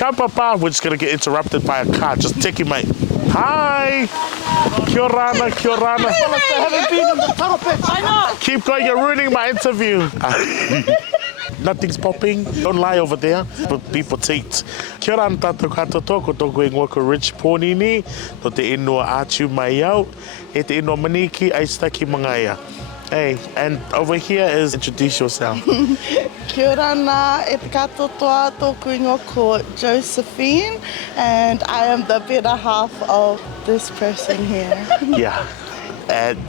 Come, Papa. We're just going to get interrupted by a car. Just take it, mate. Hi. Kia Orana, Kia Orana. I haven't been in the topic. I know. Keep going. You're ruining my interview. Nothing's popping. Don't lie over there. But be petite. Kia ora tātou katoa ko tōku e ngoko Ridge Ponini. No te inua ātiu mai au. E te inua maniki aistaki mangaia. Hey, and over here is introduce yourself. Kia ora nā, e te katoa tōku ngoko Josephine, and I am the better half of this person here. Yeah.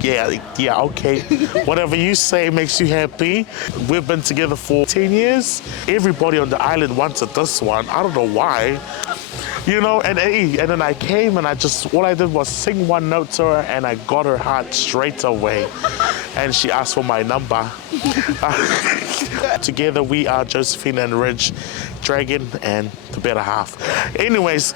Yeah, okay. Whatever you say makes you happy. We've been together for 10 years. Everybody on the island wanted this one. I don't know why. You know, and then I came and all I did was sing one note to her and I got her heart straight away. And she asked for my number. Together we are Josephine and Ridge, Dragon and the better half. Anyways,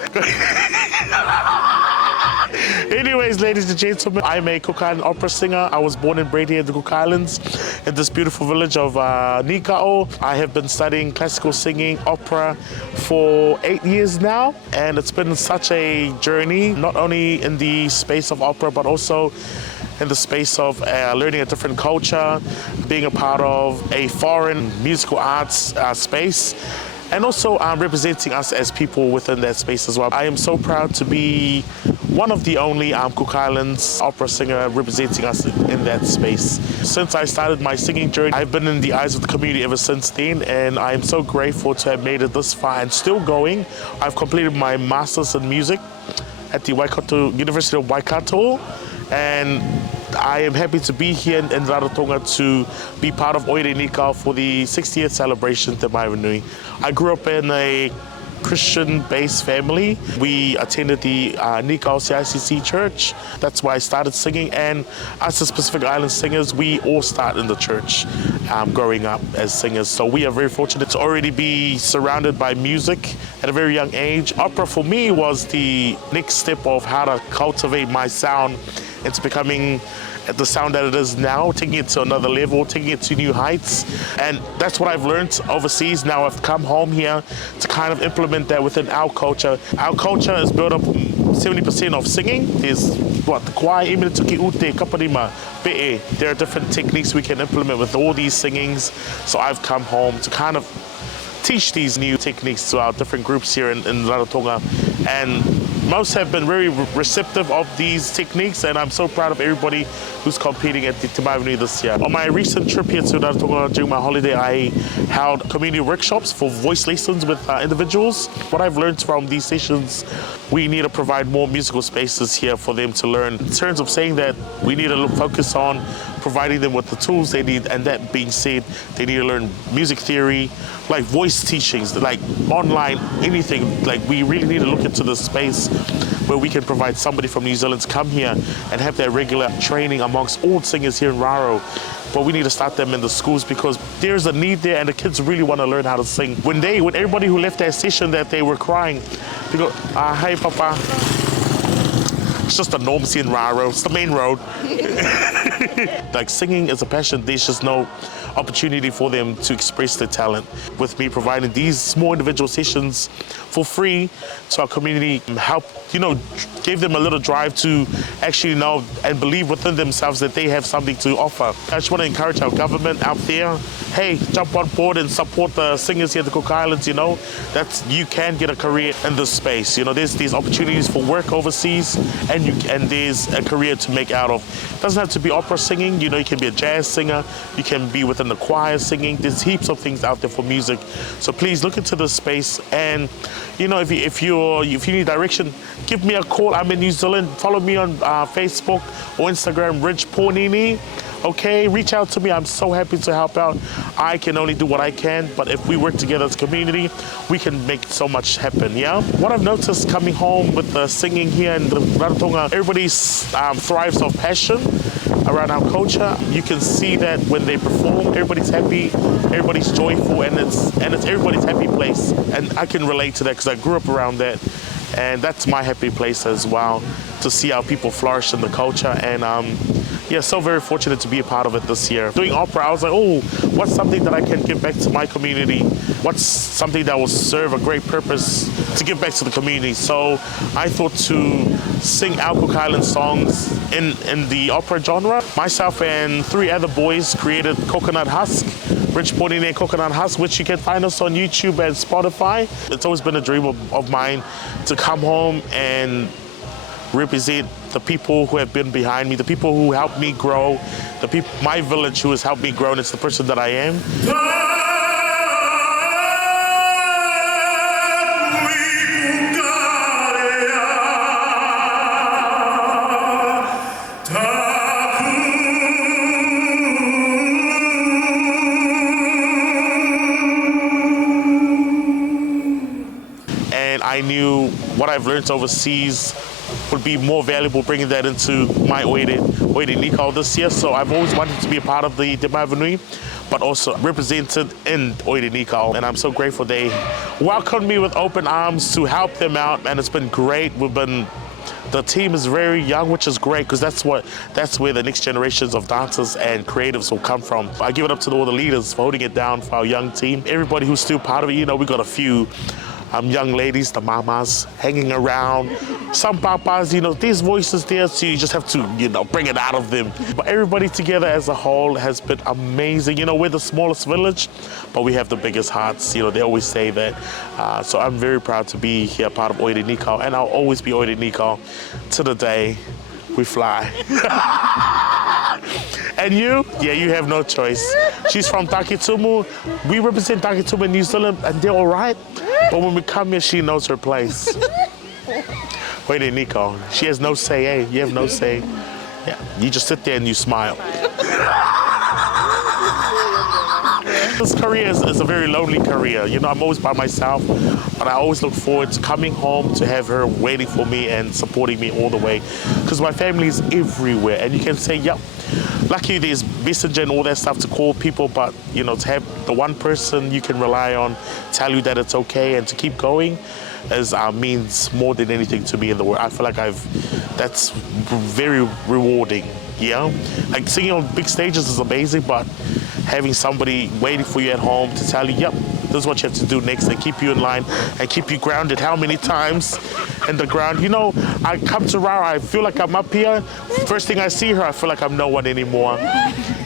ladies and gentlemen, I'm a Cook Island opera singer. I was born and bred here in the Cook Islands, in this beautiful village of Nikao. I have been studying classical singing, opera, for 8 years now. And it's been such a journey, not only in the space of opera, but also in the space of learning a different culture, being a part of a foreign musical arts space, and also representing us as people within that space as well. I am so proud to be one of the only Cook Islands opera singer representing us in that space. Since I started my singing journey, I've been in the eyes of the community ever since then, and I am so grateful to have made it this far and still going. I've completed my Masters in Music at the University of Waikato, and I am happy to be here in Rarotonga to be part of Oire Nikao for the 60th celebration Te Maeva Nui. I grew up in a Christian-based family. We attended the Nikao CICC church. That's why I started singing, and us as Pacific Island singers, we all start in the church growing up as singers. So we are very fortunate to already be surrounded by music at a very young age. Opera for me was the next step of how to cultivate my sound into becoming the sound that it is now, taking it to another level, taking it to new heights. And that's what I've learned overseas. Now I've come home here to kind of implement that within our culture. Our culture is built up 70% of singing. There's the kwai, iminatuki ute, kaparima, pe'e. There are different techniques we can implement with all these singings. So I've come home to kind of teach these new techniques to our different groups here in Rarotonga. And most have been very receptive of these techniques, and I'm so proud of everybody who's competing at the Te Maeva Nui this year. On my recent trip here to Rarotonga during my holiday, I held community workshops for voice lessons with individuals. What I've learned from these sessions, we need to provide more musical spaces here for them to learn. In terms of saying that, we need to focus on providing them with the tools they need, and that being said, they need to learn music theory, like voice teachings, like online, anything. Like, we really need to look into this space where we can provide somebody from New Zealand to come here and have that regular training amongst all singers here in Raro. But we need to start them in the schools because there's a need there, and the kids really want to learn how to sing. When everybody who left that session that they were crying, they go, hey, Papa. It's just a norms in Raro. It's the main road. Like, singing is a passion. There's just no opportunity for them to express their talent. With me providing these small individual sessions for free to our community, help, gave them a little drive to actually know and believe within themselves that they have something to offer. I just want to encourage our government out there, hey, jump on board and support the singers here at the Cook Islands. You can get a career in this space. There's these opportunities for work overseas, and there's a career to make out of. It doesn't have to be opera singing. You can be a jazz singer. You can be within the choir singing. There's heaps of things out there for music. So please look into this space, and if you need direction, give me a call. I'm in New Zealand. Follow me on Facebook or Instagram, Ridge Ponini. Okay, reach out to me. I'm so happy to help out. I can only do what I can, but if we work together as a community, we can make so much happen, yeah? What I've noticed coming home with the singing here in the Rarotonga, everybody thrives off passion around our culture. You can see that when they perform, everybody's happy, everybody's joyful, and it's everybody's happy place. And I can relate to that because I grew up around that. And that's my happy place as well, to see how people flourish in the culture. And yeah, so very fortunate to be a part of it this year. Doing opera, I was like, oh, what's something that I can give back to my community? What's something that will serve a great purpose to give back to the community? So I thought to sing our Cook Island songs in the opera genre. Myself and 3 other boys created Coconut Husk, Ridge Ponini and Coconut Husk, which you can find us on YouTube and Spotify. It's always been a dream of mine to come home and represent the people who have been behind me, the people who helped me grow, my village who has helped me grow, and it's the person that I am. And I knew what I've learned overseas would be more valuable bringing that into my Oire Nikao this year. So I've always wanted to be a part of the Te Maeva Nui, but also represented in Oire Nikao. And I'm so grateful they welcomed me with open arms to help them out, and it's been great. The team is very young, which is great, because that's where the next generations of dancers and creatives will come from. I give it up to all the leaders for holding it down for our young team. Everybody who's still part of it, you know, we got a few young ladies, the mamas, hanging around. Some papas, you know, these voices there, so you just have to, you know, bring it out of them. But everybody together as a whole has been amazing. You know, we're the smallest village, but we have the biggest hearts. You know, they always say that. So I'm very proud to be here, part of Oire Nikao, and I'll always be Oire Nikao to the day we fly. And you? Yeah, you have no choice. She's from Takitumu. We represent Takitumu in New Zealand, and they're all right. But when we come here, she knows her place. Oire Nikao, she has no say, eh? You have no say. Yeah, you just sit there and you smile. This career is a very lonely career. You know, I'm always by myself, but I always look forward to coming home to have her waiting for me and supporting me all the way. Because my family is everywhere, and you can say, yep, lucky there's messenger and all that stuff to call people, but you know, to have the one person you can rely on tell you that it's okay and to keep going means more than anything to me in the world. I feel like that's very rewarding. Yeah, like singing on big stages is amazing, but having somebody waiting for you at home to tell you, yep, this is what you have to do next, and keep you in line and keep you grounded. How many times in the ground? You know, I come to Rara, I feel like I'm up here. First thing I see her, I feel like I'm no one anymore.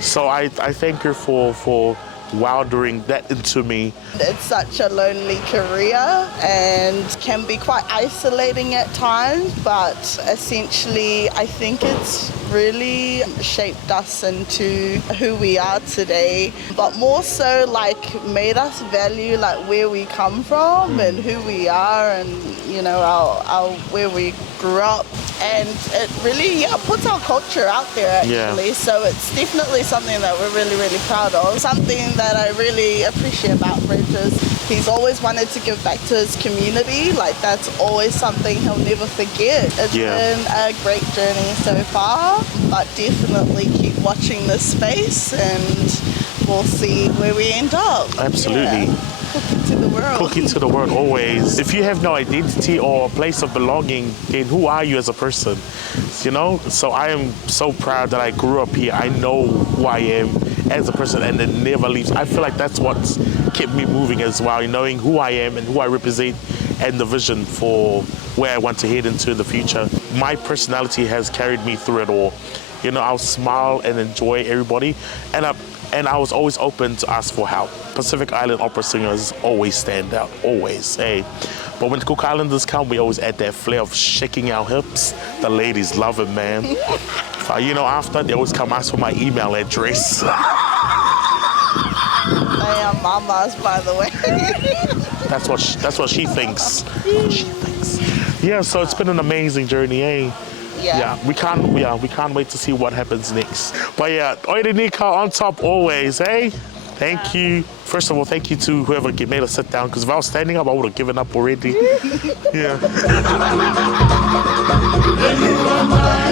So I thank her for wildering that into me. It's such a lonely career and can be quite isolating at times, but essentially I think it's really shaped us into who we are today, but more so like made us value like where we come from and who we are, and you know, our where we grew up, and it really puts our culture out there actually. Yeah. So it's definitely something that we're really, really proud of. Something that I really appreciate about Ridge is he's always wanted to give back to his community. Like that's always something he'll never forget. It's been a great journey so far, but definitely keep watching this space and we'll see where we end up. Absolutely. Yeah. Cooking to the world. Cooking to the world, always. If you have no identity or a place of belonging, then who are you as a person? You know? So I am so proud that I grew up here. I know who I am as a person, and it never leaves. I feel like that's what's kept me moving as well, knowing who I am and who I represent and the vision for where I want to head into in the future. My personality has carried me through it all. You know, I'll smile and enjoy everybody, and I was always open to ask for help. Pacific Island opera singers always stand out, always, hey. But when Cook Islanders come, we always add that flair of shaking our hips. The ladies love it, man. You know, after, they always come ask for my email address. They are mamas, by the way. That's what she thinks. Yeah, so it's been an amazing journey, eh? Yeah. We can't wait to see what happens next. But yeah, Oire Nikao on top always, eh? Thank you. First of all, thank you to whoever made us sit down, because if I was standing up, I would have given up already. Yeah. You are my